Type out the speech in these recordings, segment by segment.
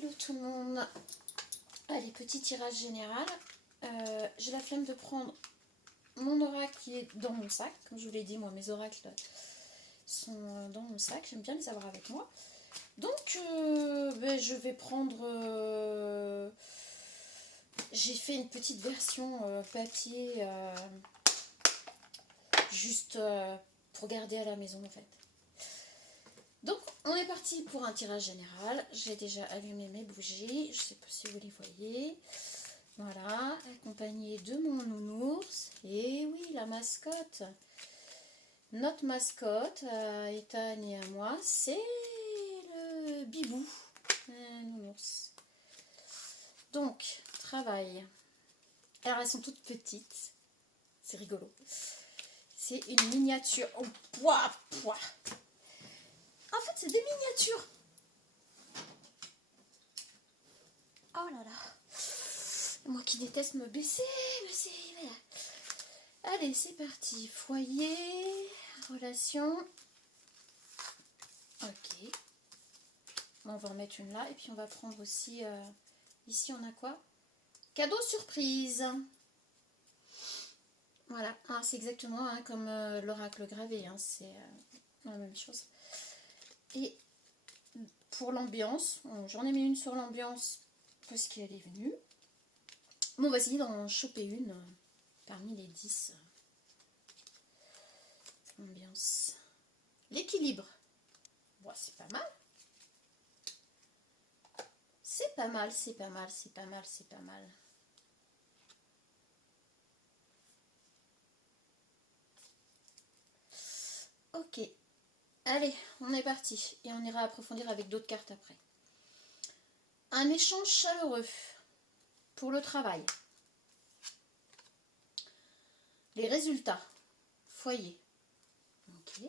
Hello tout le monde. Allez, petit tirage général. J'ai la flemme de prendre mon oracle qui est dans mon sac. Comme je vous l'ai dit, moi mes oracles sont dans mon sac. J'aime bien les avoir avec moi. Donc je vais prendre... j'ai fait une petite version papier juste pour garder à la maison en fait. Donc on est parti pour un tirage général. J'ai déjà allumé mes bougies, je ne sais pas si vous les voyez. Voilà, accompagné de mon nounours. Et oui, la mascotte. Notre mascotte, à Ethan et à moi, c'est le bibou, le nounours. Donc, travail. Alors elles sont toutes petites, c'est rigolo. C'est une miniature. Oh, pouah. En fait, c'est des miniatures. Oh là là. Moi qui déteste me baisser. Allez, c'est parti. Foyer, relation. Ok. On va en mettre une là. Et puis on va prendre aussi... ici, on a quoi? Cadeau surprise. Voilà. Ah, c'est exactement comme l'oracle gravé. C'est la même chose. Et pour l'ambiance, j'en ai mis une sur l'ambiance parce qu'elle est venue. Bon, on va essayer d'en choper une parmi les 10. Ambiance. L'équilibre. Bon, c'est pas mal. C'est pas mal. Ok. Allez, on est parti. Et on ira approfondir avec d'autres cartes après. Un échange chaleureux pour le travail. Les résultats. Foyer. Ok.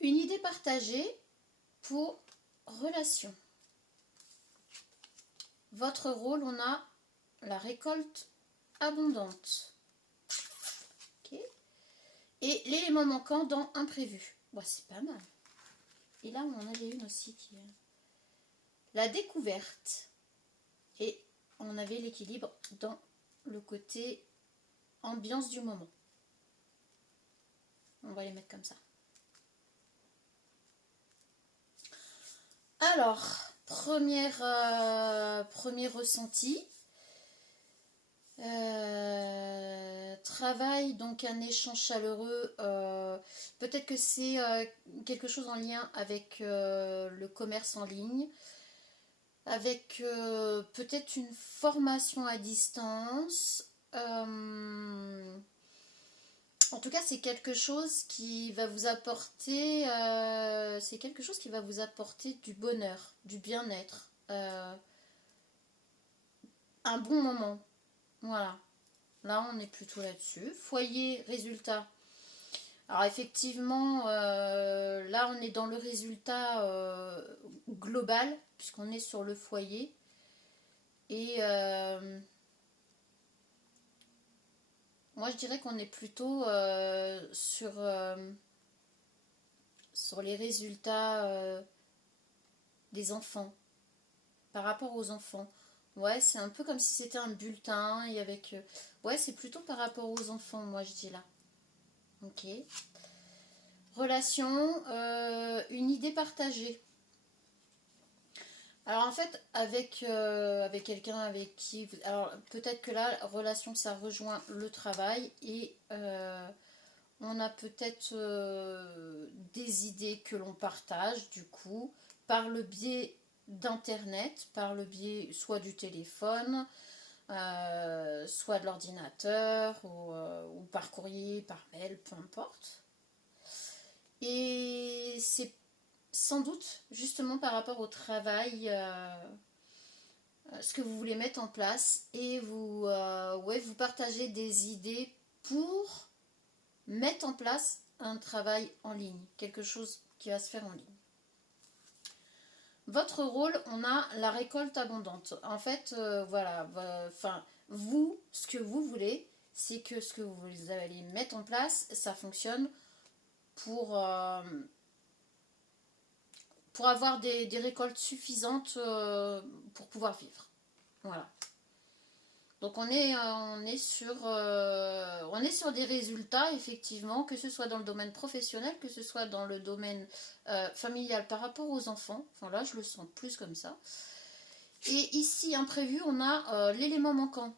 Une idée partagée pour relation. Votre rôle, on a la récolte abondante. Ok. Et l'élément manquant dans imprévu. Bon, c'est pas mal. Et là, on en avait une aussi qui est la découverte. Et on avait l'équilibre dans le côté ambiance du moment. On va les mettre comme ça. Alors, premier ressenti. Travail, donc un échange chaleureux. Peut-être que c'est quelque chose en lien avec le commerce en ligne. Avec peut-être une formation à distance. En tout cas, c'est quelque chose qui va vous apporter, du bonheur, du bien-être, un bon moment. Voilà. Là, on est plutôt là-dessus. Foyer, résultat. Alors effectivement, là, on est dans le résultat global, puisqu'on est sur le foyer. Et moi, je dirais qu'on est plutôt sur les résultats des enfants, par rapport aux enfants. Ouais, c'est un peu comme si c'était un bulletin et avec... ouais, c'est plutôt par rapport aux enfants, moi, je dis là. Ok. Relation, une idée partagée. Alors en fait, avec quelqu'un avec qui... Alors peut-être que là, relation, ça rejoint le travail et on a peut-être des idées que l'on partage du coup par le biais d'internet, par le biais soit du téléphone, soit de l'ordinateur ou par courrier, par mail, peu importe. Et c'est sans doute justement par rapport au travail ce que vous voulez mettre en place et vous partagez des idées pour mettre en place un travail en ligne, quelque chose qui va se faire en ligne. Votre rôle, on a la récolte abondante. En fait, vous, ce que vous voulez, c'est que ce que vous allez mettre en place, ça fonctionne pour pour avoir des récoltes suffisantes pour pouvoir vivre. Voilà. Donc on est sur des résultats, effectivement, que ce soit dans le domaine professionnel, que ce soit dans le domaine familial par rapport aux enfants. Enfin là, je le sens plus comme ça. Et ici, imprévu, on a l'élément manquant.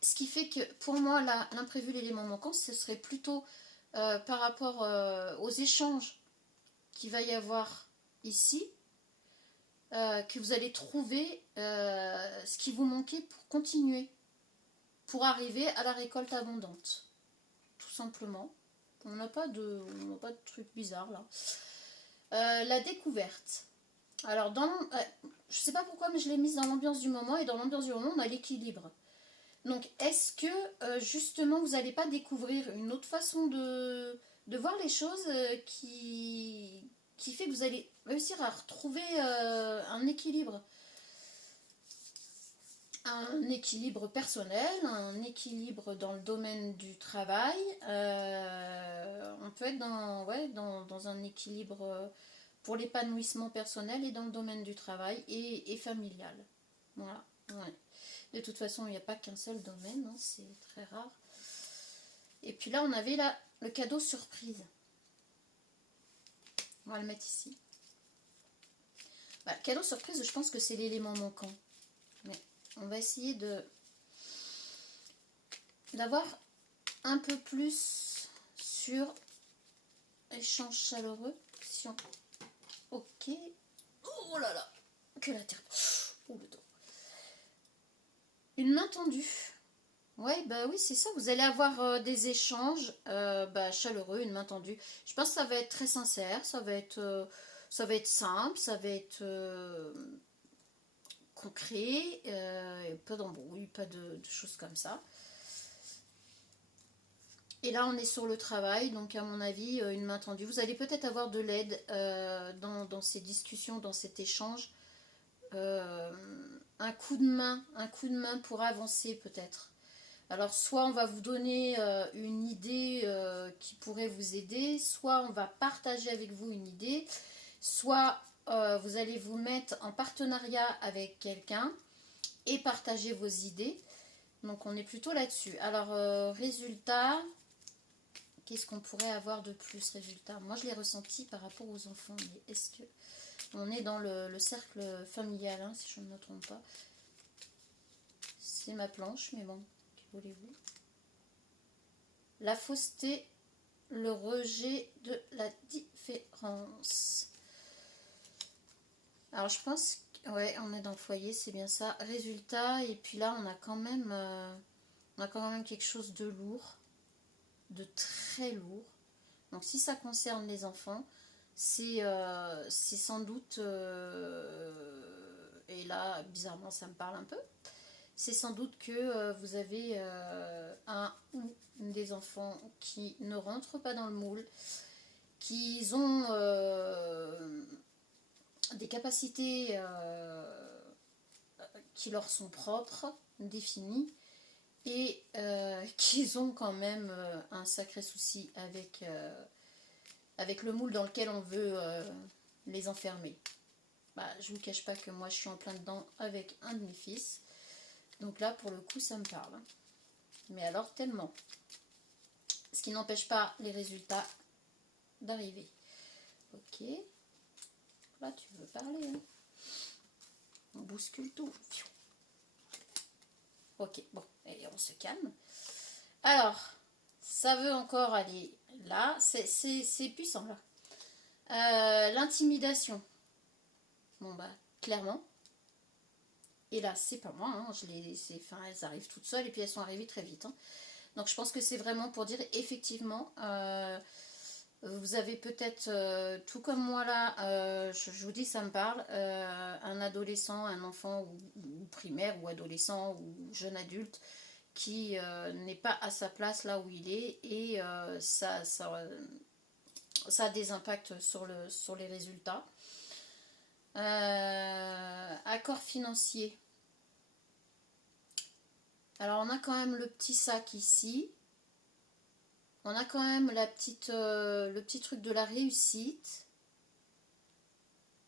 Ce qui fait que pour moi, l'imprévu, l'élément manquant, ce serait plutôt par rapport aux échanges qu'il va y avoir ici, que vous allez trouver ce qui vous manquait pour continuer, pour arriver à la récolte abondante. Tout simplement. On n'a pas de truc bizarre là. La découverte. Alors, je sais pas pourquoi, mais je l'ai mise dans l'ambiance du moment, et dans l'ambiance du moment, on a l'équilibre. Donc, est-ce que, justement, vous n'allez pas découvrir une autre façon de voir les choses qui fait que vous allez réussir à retrouver un équilibre. Un équilibre personnel, un équilibre dans le domaine du travail. On peut être dans un équilibre pour l'épanouissement personnel et dans le domaine du travail et familial. Voilà. Ouais. De toute façon, il n'y a pas qu'un seul domaine, hein, c'est très rare. Et puis là, on avait le cadeau surprise. On va le mettre ici. Cadeau surprise, je pense que c'est l'élément manquant. Mais on va essayer d'avoir un peu plus sur échange chaleureux. Ok. Oh là là. Que la terre. Oh le dos. Une main tendue. Ouais, oui, c'est ça. Vous allez avoir des échanges chaleureux, une main tendue. Je pense que ça va être très sincère, ça va être simple, ça va être concret, pas d'embrouille, pas de choses comme ça. Et là, on est sur le travail, donc à mon avis, une main tendue. Vous allez peut-être avoir de l'aide dans ces discussions, dans cet échange. Un coup de main pour avancer peut-être. Alors soit on va vous donner une idée qui pourrait vous aider, soit on va partager avec vous une idée, soit vous allez vous mettre en partenariat avec quelqu'un et partager vos idées. Donc on est plutôt là-dessus. Alors résultat, qu'est-ce qu'on pourrait avoir de plus résultat? Moi je l'ai ressenti par rapport aux enfants, mais est-ce que on est dans le cercle familial, hein, si je ne me trompe pas. C'est ma planche, mais bon, que voulez-vous? La fausseté, le rejet de la différence. Alors je pense, ouais, on est dans le foyer, c'est bien ça. Résultat, et puis là on a quand même quelque chose de lourd, de très lourd. Donc si ça concerne les enfants, c'est sans doute, et là bizarrement ça me parle un peu, c'est sans doute que vous avez un ou des enfants qui ne rentrent pas dans le moule, qui ont des capacités qui leur sont propres, définies, et qui ont quand même un sacré souci avec le moule dans lequel on veut les enfermer. Je ne vous cache pas que moi je suis en plein dedans avec un de mes fils. Donc là, pour le coup, ça me parle. Mais alors, tellement. Ce qui n'empêche pas les résultats d'arriver. Ok. Là, tu veux parler. Hein. On bouscule tout. Ok, bon. Et on se calme. Alors, ça veut encore aller là. C'est puissant, là. L'intimidation. Bon, clairement. Et là, c'est pas moi, hein, elles arrivent toutes seules et puis elles sont arrivées très vite. Hein. Donc je pense que c'est vraiment pour dire, effectivement, vous avez peut-être, tout comme moi là, je vous dis, ça me parle, un adolescent, un enfant ou primaire ou adolescent ou jeune adulte qui n'est pas à sa place là où il est, et ça a des impacts sur les résultats. Accord financier. Alors on a quand même le petit sac ici. On a quand même le petit truc de la réussite.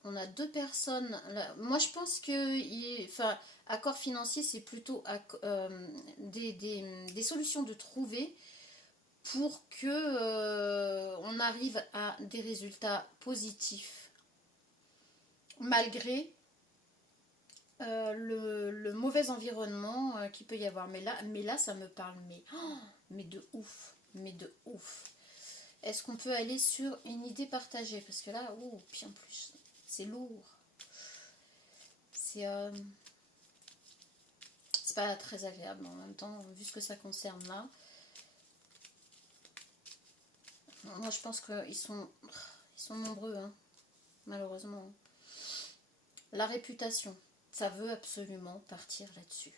on a deux personnes. Là, moi, je pense que, enfin, accord financier, c'est plutôt des solutions de trouver pour que on arrive à des résultats positifs, malgré le mauvais environnement qu'il peut y avoir. Mais là, ça me parle, mais de ouf, mais de ouf. Est-ce qu'on peut aller sur une idée partagée? Parce que là, oh, puis en plus, c'est lourd. C'est pas très agréable en même temps, vu ce que ça concerne là. Moi, je pense qu'ils sont nombreux, hein, malheureusement. La réputation, ça veut absolument partir là-dessus.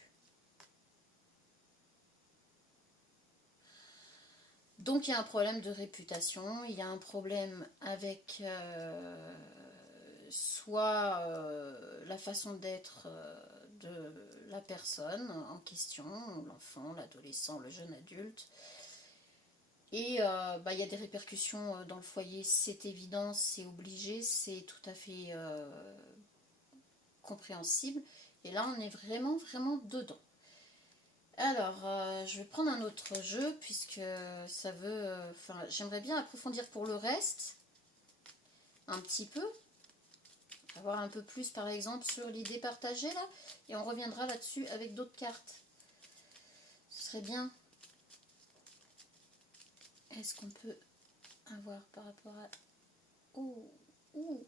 Donc il y a un problème de réputation, il y a un problème avec soit la façon d'être de la personne en question, l'enfant, l'adolescent, le jeune adulte. Et il y a des répercussions dans le foyer, c'est évident, c'est obligé, c'est tout à fait compréhensible. Et là, on est vraiment, vraiment dedans. Alors, je vais prendre un autre jeu puisque ça veut... j'aimerais bien approfondir pour le reste, un petit peu. Avoir un peu plus, par exemple, sur l'idée partagée, là. Et on reviendra là-dessus avec d'autres cartes. Ce serait bien. Est-ce qu'on peut avoir par rapport à... Oh, oh,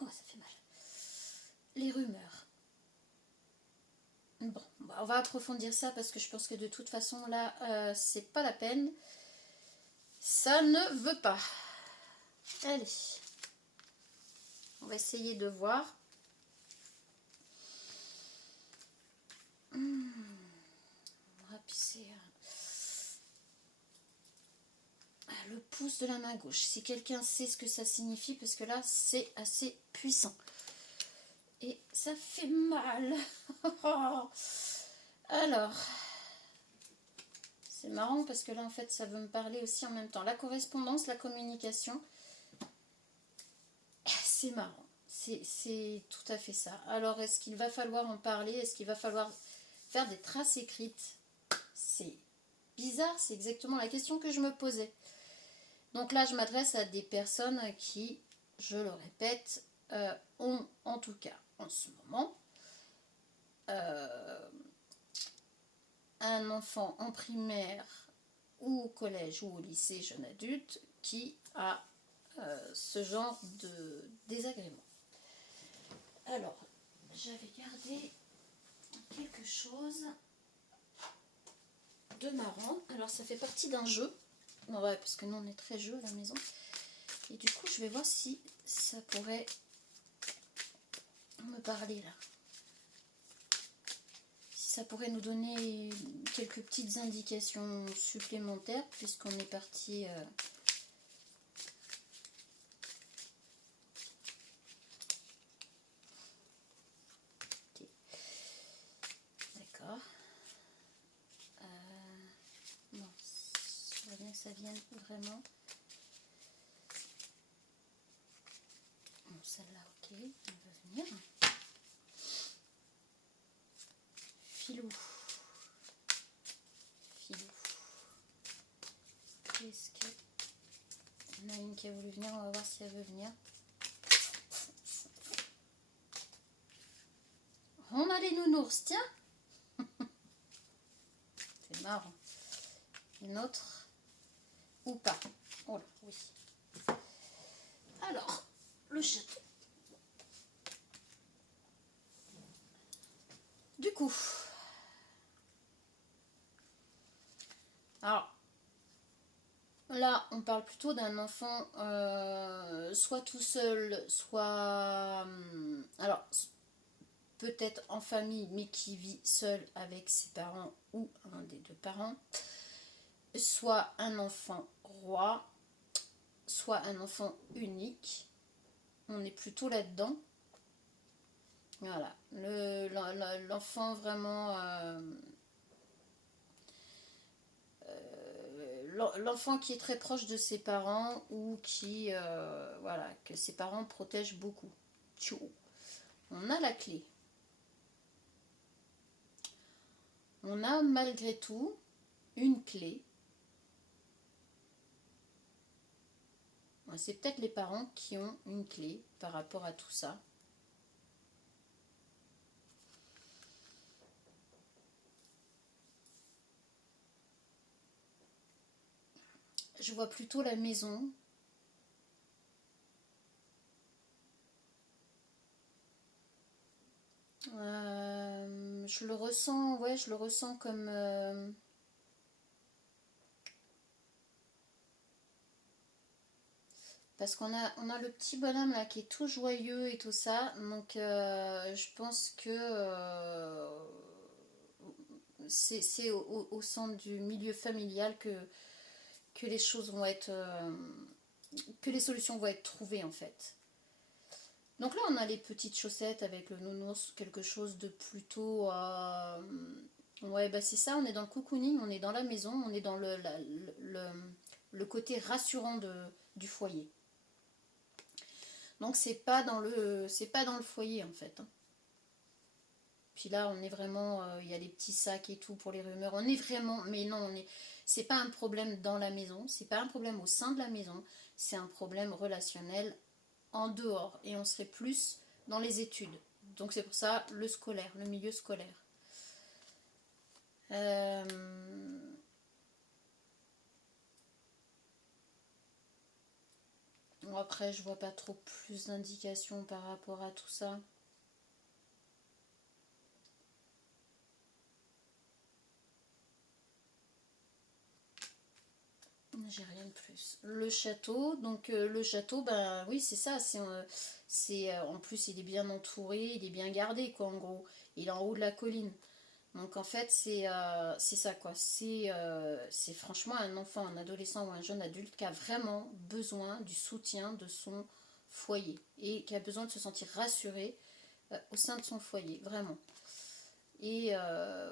oh, ça fait mal. Les rumeurs. Bon, on va approfondir ça parce que je pense que de toute façon, là, c'est pas la peine. Ça ne veut pas. Allez. On va essayer de voir. On va rapisser le pouce de la main gauche. Si quelqu'un sait ce que ça signifie, parce que là, c'est assez puissant. Et ça fait mal. Alors, c'est marrant parce que là, en fait, ça veut me parler aussi en même temps. La correspondance, la communication, c'est marrant. C'est tout à fait ça. Alors, est-ce qu'il va falloir en parler? Est-ce qu'il va falloir faire des traces écrites? C'est bizarre, c'est exactement la question que je me posais. Donc là, je m'adresse à des personnes qui, je le répète, ont en tout cas en ce moment un enfant en primaire ou au collège ou au lycée jeune adulte qui a ce genre de désagrément. Alors, j'avais gardé quelque chose de marrant. Alors, ça fait partie d'un jeu. Ouais, parce que nous, on est très jeu à la maison. Et du coup, je vais voir si ça pourrait me parler là. Si ça pourrait nous donner quelques petites indications supplémentaires, puisqu'on est parti... Okay. D'accord. Non, je voudrais bien que ça vienne vraiment... Bon, celle-là, ok, elle va venir. Filou. Filou. Qu'est-ce que... Il y en a une qui a voulu venir, on va voir si elle veut venir. On a les nounours, tiens. C'est marrant. Une autre ou pas. Oh là, oui. Alors, le château. Du coup, alors là, on parle plutôt d'un enfant soit tout seul, soit alors peut-être en famille, mais qui vit seul avec ses parents ou un des deux parents, soit un enfant roi, soit un enfant unique. On est plutôt là-dedans. Voilà, l'enfant vraiment... l'enfant qui est très proche de ses parents ou qui, voilà, que ses parents protègent beaucoup. Tchou. On a la clé. On a malgré tout une clé. C'est peut-être les parents qui ont une clé par rapport à tout ça. Je vois plutôt la maison. Je le ressens, ouais, je le ressens comme... parce on a le petit bonhomme là qui est tout joyeux et tout ça. Donc je pense que c'est au sein du milieu familial que les choses vont être... que les solutions vont être trouvées en fait. Donc là on a les petites chaussettes avec le nounours, quelque chose de plutôt... ouais bah c'est ça, on est dans le cocooning, on est dans la maison, on est dans le côté rassurant du foyer. Donc c'est pas dans le foyer en fait. Puis là on est vraiment, il y a les petits sacs et tout pour les rumeurs. On est vraiment, mais non, c'est pas un problème dans la maison, c'est pas un problème au sein de la maison, c'est un problème relationnel en dehors. Et on serait plus dans les études. Donc c'est pour ça le scolaire, le milieu scolaire. Bon, après je vois pas trop plus d'indications par rapport à tout ça. J'ai rien de plus. Le château, donc le château, ben oui, c'est ça. En plus, il est bien entouré, il est bien gardé, quoi, en gros. Il est en haut de la colline. Donc en fait, c'est ça, quoi. C'est franchement un enfant, un adolescent ou un jeune adulte qui a vraiment besoin du soutien de son foyer et qui a besoin de se sentir rassuré au sein de son foyer, vraiment. Et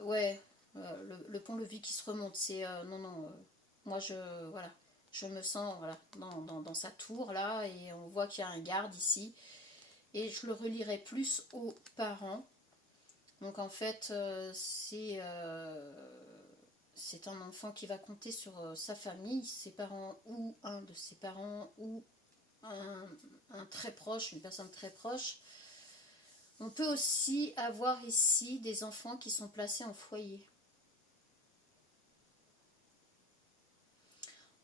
ouais, le pont-levis qui se remonte, c'est non, non. Moi, voilà, je me sens voilà, dans sa tour là, et on voit qu'il y a un garde ici. Et je le relierai plus aux parents. Donc en fait, c'est un enfant qui va compter sur sa famille, ses parents ou un de ses parents ou un très proche, une personne très proche. On peut aussi avoir ici des enfants qui sont placés en foyer.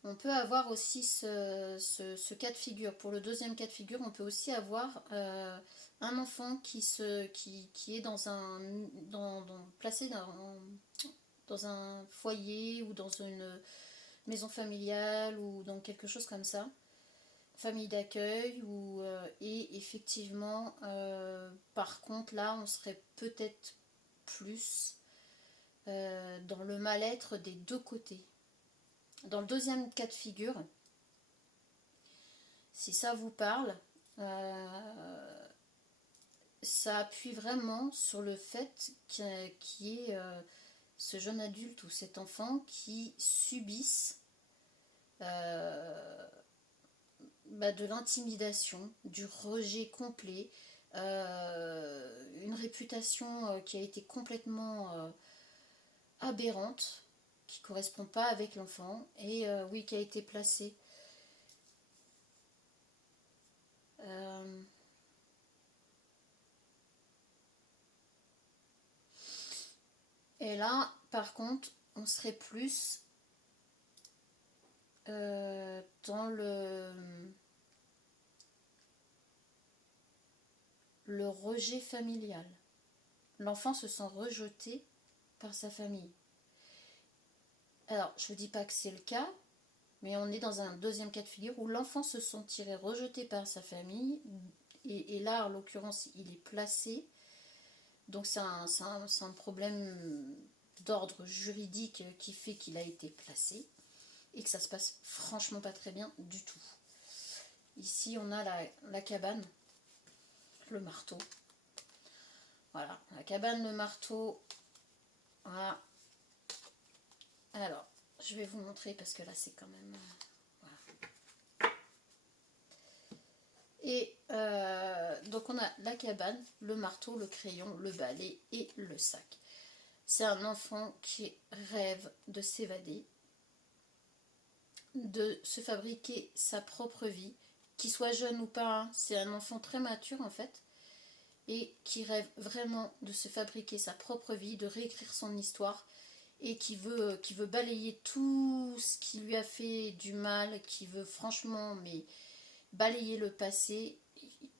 On peut avoir aussi ce cas de figure. Pour le deuxième cas de figure, on peut aussi avoir un enfant qui est placé dans un foyer ou dans une maison familiale ou dans quelque chose comme ça, famille d'accueil, et effectivement, par contre, là, on serait peut-être plus dans le mal-être des deux côtés. Dans le deuxième cas de figure, si ça vous parle, ça appuie vraiment sur le fait qu'il y ait ce jeune adulte ou cet enfant qui subisse de l'intimidation, du rejet complet, une réputation qui a été complètement aberrante, qui ne correspond pas avec l'enfant, et oui, qui a été placée. Et là, par contre, on serait plus dans le rejet familial. L'enfant se sent rejeté par sa famille. Alors, je ne dis pas que c'est le cas, mais on est dans un deuxième cas de figure où l'enfant se sentirait rejeté par sa famille, et là, en l'occurrence, il est placé. Donc c'est un problème d'ordre juridique qui fait qu'il a été placé et que ça se passe franchement pas très bien du tout. Ici, on a la cabane, le marteau. Voilà, la cabane, le marteau. Voilà. Alors, Je vais vous montrer parce que là c'est quand même... voilà. Et donc on a la cabane, le marteau, le crayon, le balai et le sac. C'est un enfant qui rêve de s'évader, de se fabriquer sa propre vie, qu'il soit jeune ou pas, hein, c'est un enfant très mature en fait, et qui rêve vraiment de se fabriquer sa propre vie, de réécrire son histoire, et qui veut balayer tout ce qui lui a fait du mal, qui veut franchement mais balayer le passé.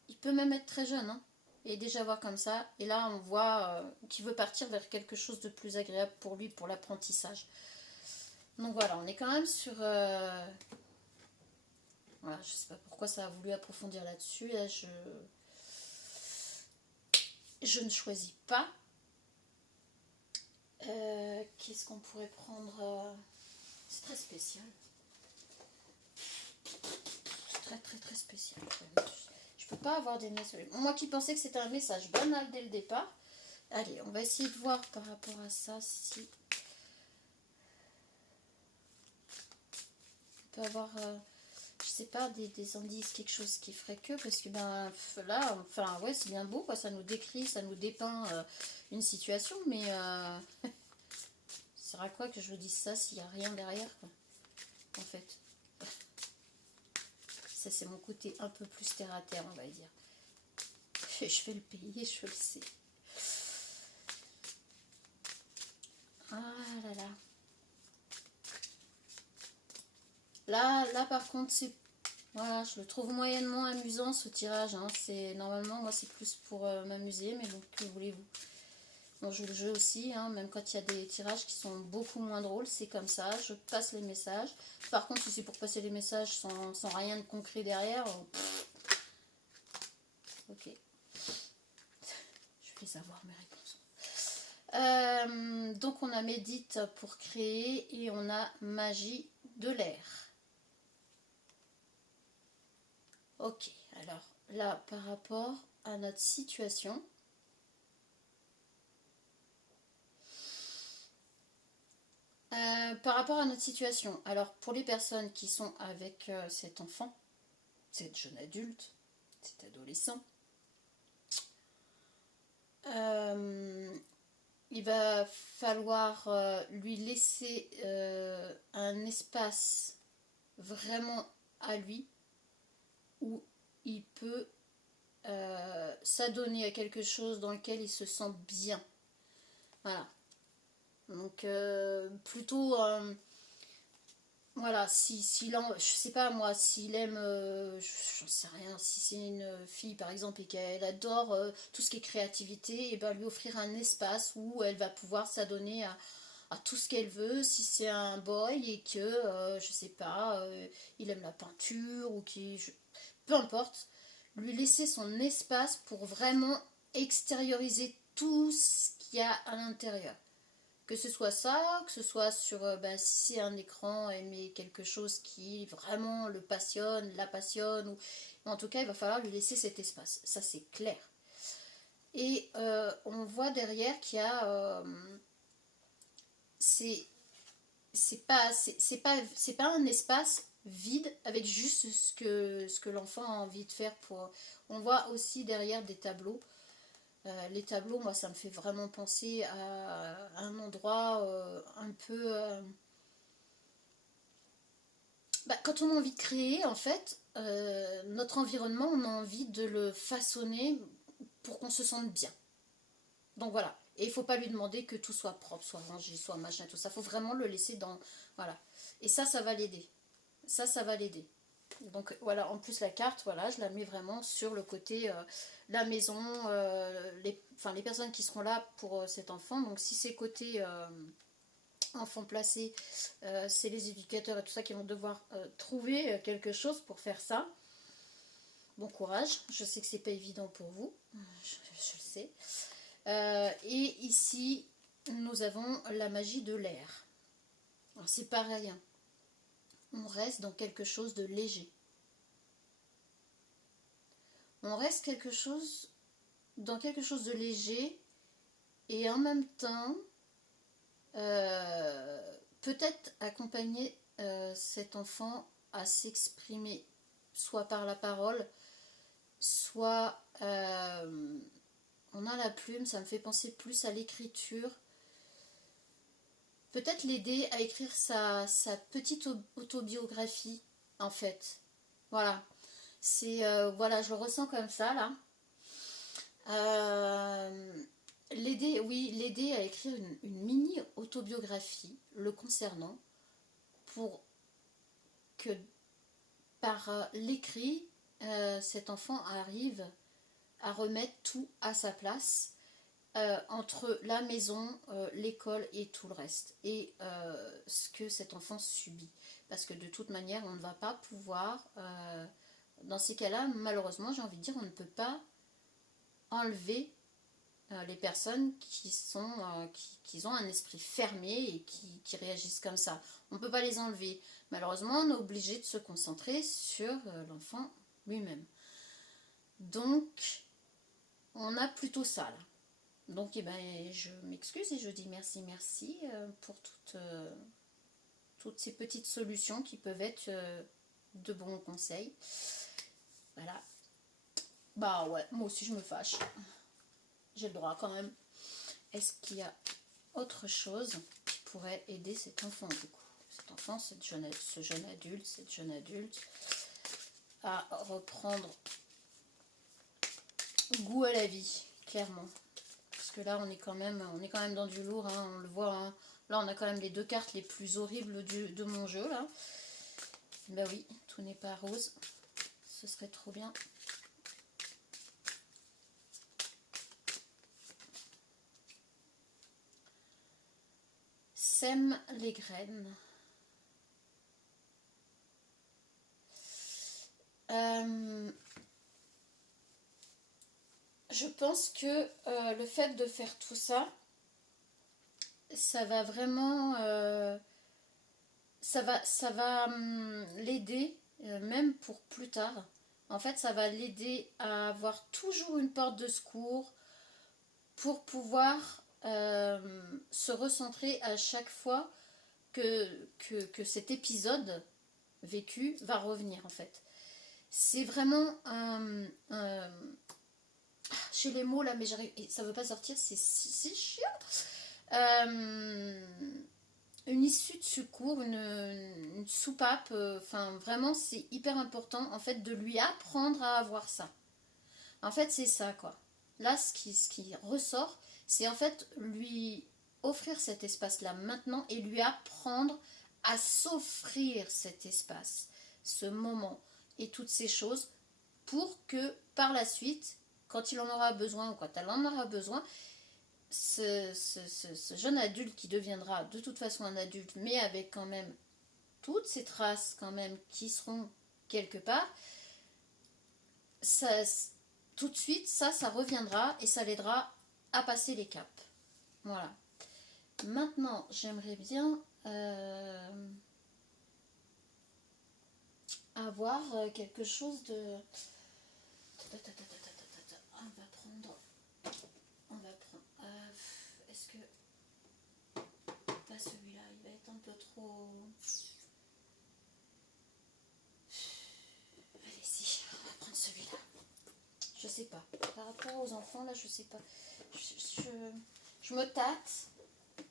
Il peut même être très jeune, hein, et déjà voir comme ça, et là on voit qu'il veut partir vers quelque chose de plus agréable pour lui, pour l'apprentissage. Donc voilà, on est quand même sur... voilà, je sais pas pourquoi ça a voulu approfondir là-dessus. Là, je ne choisis pas. Qu'est-ce qu'on pourrait prendre c'est très spécial. C'est très très très spécial. Je peux pas avoir des messages. Moi qui pensais que c'était un message banal dès le départ. Allez, on va essayer de voir par rapport à ça si on peut avoir, je sais pas, des indices, quelque chose qui ferait que, parce que ben là, enfin ouais, c'est bien beau, quoi, ça nous décrit, ça nous dépeint une situation, mais ça sert à quoi que je vous dise ça s'il n'y a rien derrière, quoi, en fait. Ça, c'est mon côté un peu plus terre à terre, on va dire. Je vais le payer, je le sais. Ah là là. Là par contre, c'est... Voilà, je le trouve moyennement amusant ce tirage. Hein. Normalement, moi, c'est plus pour m'amuser, mais bon, que voulez-vous. On joue le jeu aussi, hein, même quand il y a des tirages qui sont beaucoup moins drôles, c'est comme ça, je passe les messages. Par contre, si c'est pour passer les messages sans rien de concret derrière, ok. Je vais avoir mes réponses. Donc on a médite pour créer et on a magie de l'air. Ok, alors là, par rapport à notre situation... par rapport à notre situation, alors pour les personnes qui sont avec cet enfant, cette jeune adulte, cet adolescent, il va falloir lui laisser un espace vraiment à lui où il peut s'adonner à quelque chose dans lequel il se sent bien. Voilà. Donc plutôt... voilà, je sais pas moi, s'il aime, j'en sais rien, si c'est une fille par exemple et qu'elle adore tout ce qui est créativité, et ben lui offrir un espace où elle va pouvoir s'adonner à tout ce qu'elle veut. Si c'est un boy et que, je sais pas, il aime la peinture ou peu importe, lui laisser son espace pour vraiment extérioriser tout ce qu'il y a à l'intérieur. Que ce soit ça, que ce soit sur si c'est un écran, aimer quelque chose qui vraiment le passionne, la passionne, ou en tout cas il va falloir lui laisser cet espace, ça c'est clair. Et on voit derrière qu'il y a c'est pas un espace vide avec juste ce que l'enfant a envie de faire pour. On voit aussi derrière des tableaux. Les tableaux, moi, ça me fait vraiment penser à un endroit un peu... quand on a envie de créer, en fait, notre environnement, on a envie de le façonner pour qu'on se sente bien. Donc voilà. Et il ne faut pas lui demander que tout soit propre, soit rangé, soit machin, tout ça. Il faut vraiment le laisser dans... Voilà. Et ça va l'aider. Ça va l'aider. Donc voilà, en plus la carte, voilà, je la mets vraiment sur le côté la maison, les personnes qui seront là pour cet enfant. Donc si c'est côté enfant placé, c'est les éducateurs et tout ça qui vont devoir trouver quelque chose pour faire ça. Bon courage, je sais que c'est pas évident pour vous, je le sais. Et ici, nous avons la magie de l'air. C'est pareil, hein. On reste dans quelque chose de léger. On reste dans quelque chose de léger et en même temps peut-être accompagner cet enfant à s'exprimer soit par la parole, soit on a la plume, ça me fait penser plus à l'écriture. Peut-être l'aider à écrire sa petite autobiographie, en fait. Voilà. C'est, voilà, je le ressens comme ça, là. L'aider, oui, l'aider à écrire une mini autobiographie le concernant pour que par l'écrit, cet enfant arrive à remettre tout à sa place entre la maison, l'école et tout le reste. Et ce que cet enfant subit. Parce que de toute manière, on ne va pas pouvoir, dans ces cas-là, malheureusement, j'ai envie de dire, on ne peut pas enlever les personnes qui ont un esprit fermé et qui réagissent comme ça. On ne peut pas les enlever. Malheureusement, on est obligé de se concentrer sur l'enfant lui-même. Donc, on a plutôt ça là. Donc, eh ben, je m'excuse et je dis merci pour toutes ces petites solutions qui peuvent être de bons conseils. Voilà. Bah ouais, moi aussi je me fâche. J'ai le droit quand même. Est-ce qu'il y a autre chose qui pourrait aider cet enfant du coup? Cet enfant, ce jeune adulte à reprendre goût à la vie, clairement. Parce que là, on est quand même dans du lourd, hein, on le voit. Hein. Là, on a quand même les deux cartes les plus horribles de mon jeu, là. Ben oui, tout n'est pas rose. Ce serait trop bien. Sème les graines. Je pense que le fait de faire tout ça, ça va vraiment, ça va l'aider, même pour plus tard. En fait, ça va l'aider à avoir toujours une porte de secours pour pouvoir se recentrer à chaque fois que cet épisode vécu va revenir en fait. C'est vraiment j'ai les mots là mais ça veut pas sortir, c'est chiant. Une issue de secours, une soupape, enfin vraiment c'est hyper important en fait de lui apprendre à avoir ça. En fait c'est ça quoi. Là ce qui ressort c'est en fait lui offrir cet espace là maintenant et lui apprendre à s'offrir cet espace, ce moment et toutes ces choses pour que par la suite, quand il en aura besoin ou quand elle en aura besoin, ce jeune adulte qui deviendra de toute façon un adulte, mais avec quand même toutes ces traces quand même qui seront quelque part, ça, tout de suite, ça reviendra et ça l'aidera à passer les caps. Voilà. Maintenant, j'aimerais bien avoir quelque chose de... On va prendre... Est-ce que... Pas celui-là, il va être un peu trop... Allez-y, on va prendre celui-là. Je sais pas. Par rapport aux enfants, là, je sais pas. Je me tâte,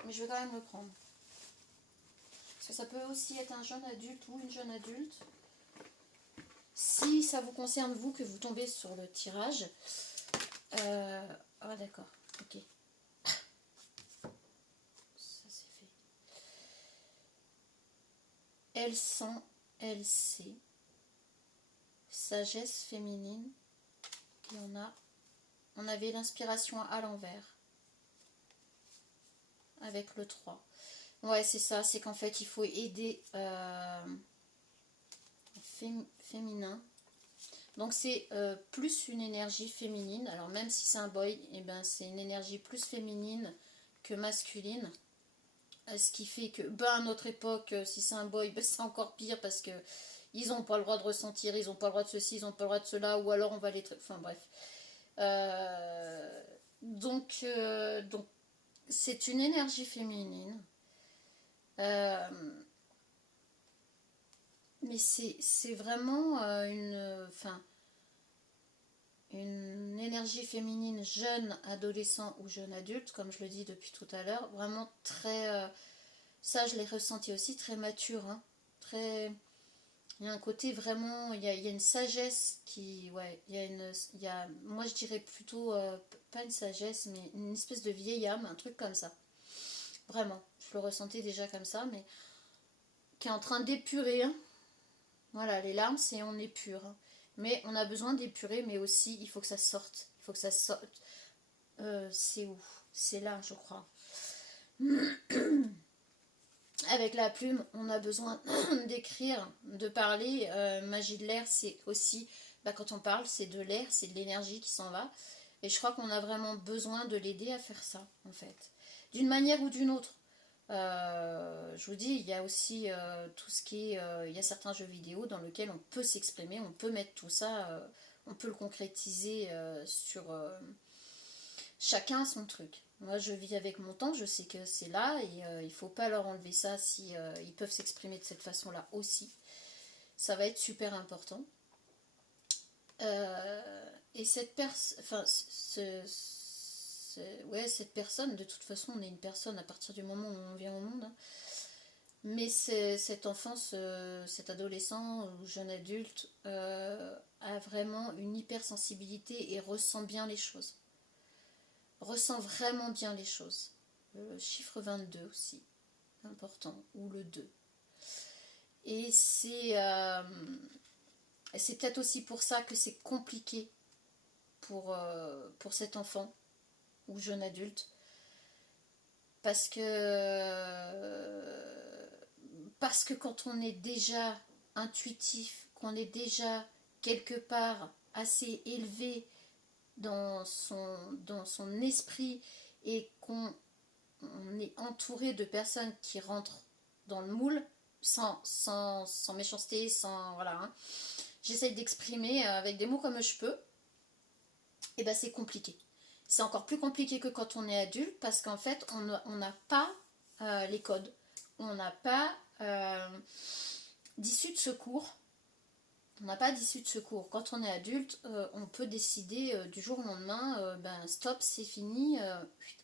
mais je vais quand même le prendre. Parce que ça peut aussi être un jeune adulte ou une jeune adulte. Si ça vous concerne, vous, que vous tombez sur le tirage. Ah, d'accord. Ok. Ça, c'est fait. Elle sent, elle sait. Sagesse féminine. Et on avait l'inspiration à l'envers. Avec le 3. Ouais, c'est ça. C'est qu'en fait, il faut aider féminin. Donc c'est plus une énergie féminine. Alors même si c'est un boy, eh ben, c'est une énergie plus féminine que masculine. Ce qui fait que, à notre époque, si c'est un boy, c'est encore pire parce que ils n'ont pas le droit de ressentir, ils n'ont pas le droit de ceci, ils n'ont pas le droit de cela, ou alors on va les... Enfin bref. Donc c'est une énergie féminine Mais c'est vraiment une énergie féminine jeune adolescent ou jeune adulte, comme je le dis depuis tout à l'heure, vraiment très... ça, je l'ai ressenti aussi, très mature, hein, très... Il y a un côté vraiment, il y a une sagesse qui, ouais, moi je dirais plutôt, pas une sagesse, mais une espèce de vieille âme, un truc comme ça. Vraiment, je le ressentais déjà comme ça, mais qui est en train d'épurer, hein. Voilà, les larmes, c'est on épure, hein. Mais on a besoin d'épurer, mais aussi il faut que ça sorte. Il faut que ça sorte. C'est où? C'est là, je crois. Avec la plume, on a besoin d'écrire, de parler. Magie de l'air, c'est aussi, quand on parle, c'est de l'air, c'est de l'énergie qui s'en va. Et je crois qu'on a vraiment besoin de l'aider à faire ça, en fait. D'une manière ou d'une autre. Je vous dis, il y a aussi tout ce qui est... il y a certains jeux vidéo dans lesquels on peut s'exprimer, on peut mettre tout ça, on peut le concrétiser sur... chacun son truc. Moi, je vis avec mon temps, je sais que c'est là et il faut pas leur enlever ça si ils peuvent s'exprimer de cette façon-là aussi. Ça va être super important. Et cette personne, ouais, cette personne, de toute façon, on est une personne à partir du moment où on vient au monde, hein. Mais cet enfant, cet adolescent ou jeune adulte a vraiment une hypersensibilité et ressent bien les choses. Ressent vraiment bien les choses. Le chiffre 22 aussi, important, ou le 2. Et c'est peut-être aussi pour ça que c'est compliqué pour cet enfant ou jeune adulte. Parce que quand on est déjà intuitif, qu'on est déjà quelque part assez élevé dans son esprit et qu'on est entouré de personnes qui rentrent dans le moule, sans méchanceté, sans... Voilà, hein. J'essaye d'exprimer avec des mots comme je peux, et ben c'est compliqué. C'est encore plus compliqué que quand on est adulte, parce qu'en fait, on n'a pas les codes. On n'a pas d'issue de secours. On n'a pas d'issue de secours. Quand on est adulte, on peut décider du jour au lendemain, stop, c'est fini,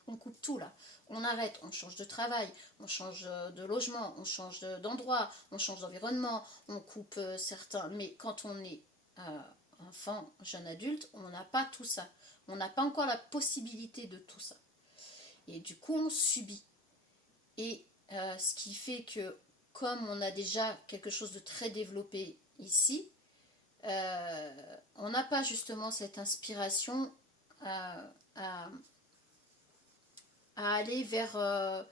on coupe tout là. On arrête, on change de travail, on change de logement, on change d'endroit, on change d'environnement, on coupe certains. Mais quand on est enfant, jeune adulte, on n'a pas tout ça. On n'a pas encore la possibilité de tout ça. Et du coup, on subit. Et ce qui fait que, comme on a déjà quelque chose de très développé ici, on n'a pas justement cette inspiration à aller vers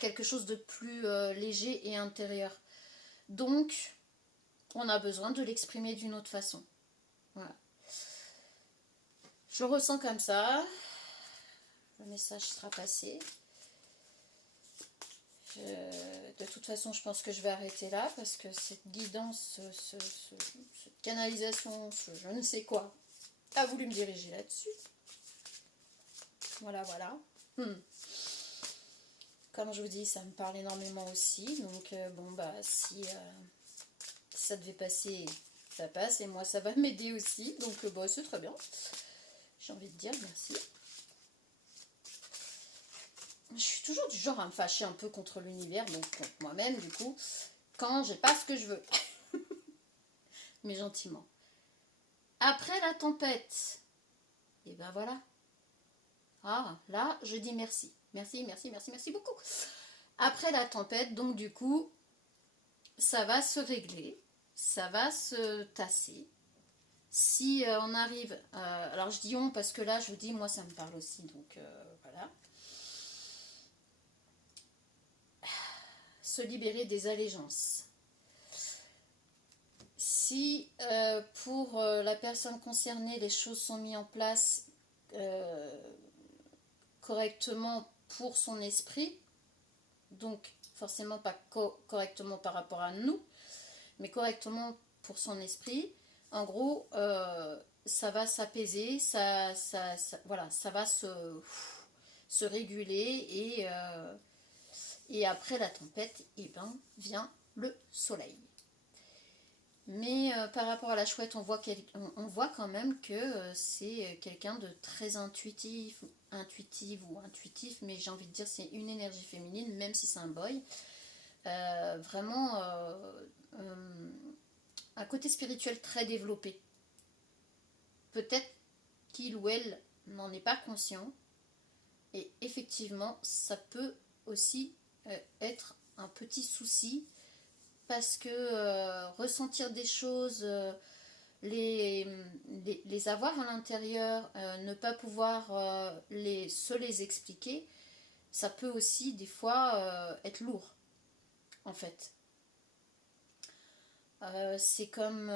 quelque chose de plus léger et intérieur. Donc, on a besoin de l'exprimer d'une autre façon. Voilà. Je ressens comme ça. Le message sera passé. De toute façon, je pense que je vais arrêter là parce que cette guidance, cette canalisation, je ne sais quoi, a voulu me diriger là-dessus. Voilà, voilà. Comme je vous dis, ça me parle énormément aussi. Donc, si ça devait passer, ça passe. Et moi, ça va m'aider aussi. Donc, c'est très bien. J'ai envie de dire merci. Je suis toujours du genre à me fâcher un peu contre l'univers, donc contre moi-même, du coup, quand j'ai pas ce que je veux. Mais gentiment. Après la tempête, et ben voilà. Ah, là, je dis merci. Merci, merci, merci, merci beaucoup. Après la tempête, donc du coup, ça va se régler, ça va se tasser. Si on arrive... alors je dis on parce que là, je vous dis, moi, ça me parle aussi, donc voilà. Se libérer des allégeances. Si pour la personne concernée, les choses sont mises en place correctement pour son esprit, donc forcément pas correctement par rapport à nous, mais correctement pour son esprit, en gros, ça va s'apaiser, voilà, ça va se réguler Et après la tempête, eh ben, vient le soleil. Mais par rapport à la chouette, on voit quand même que c'est quelqu'un de très intuitif ou intuitif, mais j'ai envie de dire c'est une énergie féminine, même si c'est un boy. Vraiment un côté spirituel très développé. Peut-être qu'il ou elle n'en est pas conscient. Et effectivement, ça peut aussi être un petit souci parce que ressentir des choses, les avoir à l'intérieur, ne pas pouvoir se les expliquer, ça peut aussi des fois être lourd, en fait. C'est comme...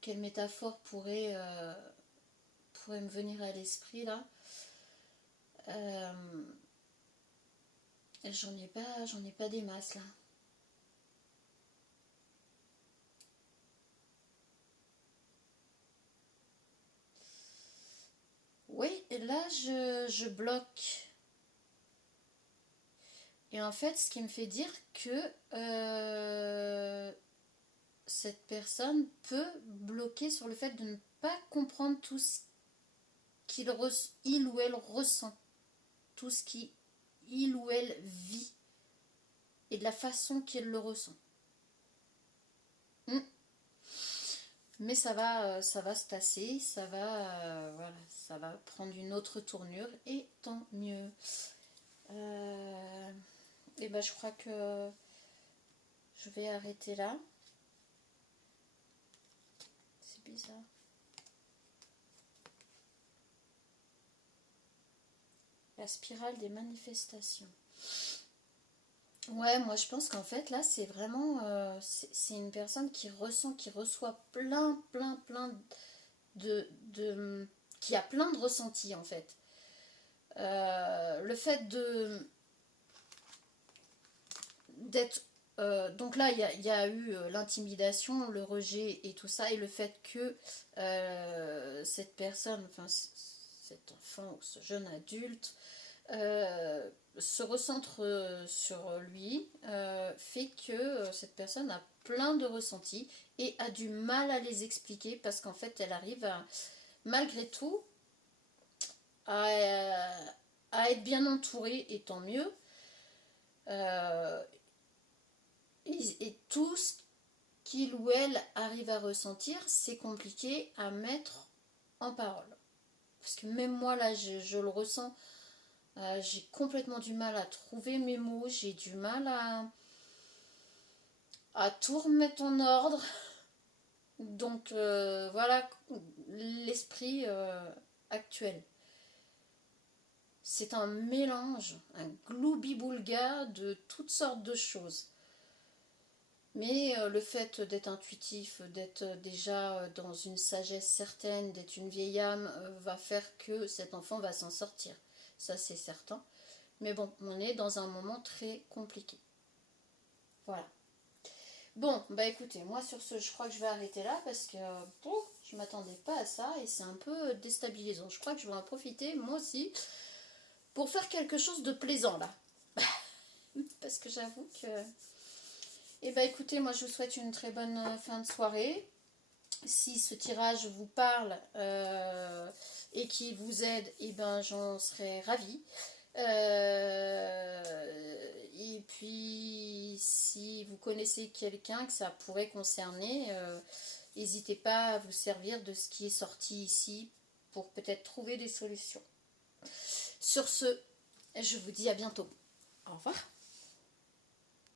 quelle métaphore pourrait me venir à l'esprit là? J'en ai pas des masses là. Oui, et là je bloque. Et en fait, ce qui me fait dire que cette personne peut bloquer sur le fait de ne pas comprendre tout ce qu'il ou elle ressent, tout ce qu'il ou elle vit et de la façon qu'il le ressent. Mais ça va se tasser, voilà, ça va prendre une autre tournure et tant mieux. Et ben je crois que je vais arrêter là. C'est bizarre. La spirale des manifestations. Ouais, moi je pense qu'en fait là c'est vraiment c'est une personne qui reçoit plein qui a plein de ressentis en fait. Le fait d'être donc là il y a eu l'intimidation, le rejet et tout ça, et le fait que cette personne, enfin cet enfant ou ce jeune adulte se recentre sur lui, fait que cette personne a plein de ressentis et a du mal à les expliquer parce qu'en fait elle arrive malgré tout à être bien entourée, et tant mieux. Et tout ce qu'il ou elle arrive à ressentir, c'est compliqué à mettre en parole. Parce que même moi là je le ressens. J'ai complètement du mal à trouver mes mots, j'ai du mal à tout remettre en ordre. Donc voilà l'esprit actuel. C'est un mélange, un gloubi-boulga de toutes sortes de choses. Mais le fait d'être intuitif, d'être déjà dans une sagesse certaine, d'être une vieille âme, va faire que cet enfant va s'en sortir. Ça c'est certain. Mais bon, on est dans un moment très compliqué. Voilà. Bon, bah écoutez, moi sur ce, je crois que je vais arrêter là parce que bon, je m'attendais pas à ça et c'est un peu déstabilisant. Je crois que je vais en profiter, moi aussi, pour faire quelque chose de plaisant là. Parce que j'avoue que... Eh bah écoutez, moi je vous souhaite une très bonne fin de soirée. Si ce tirage vous parle et qu'il vous aide, eh ben j'en serais ravie. Et puis si vous connaissez quelqu'un que ça pourrait concerner, n'hésitez pas à vous servir de ce qui est sorti ici pour peut-être trouver des solutions. Sur ce, je vous dis à bientôt. Au revoir.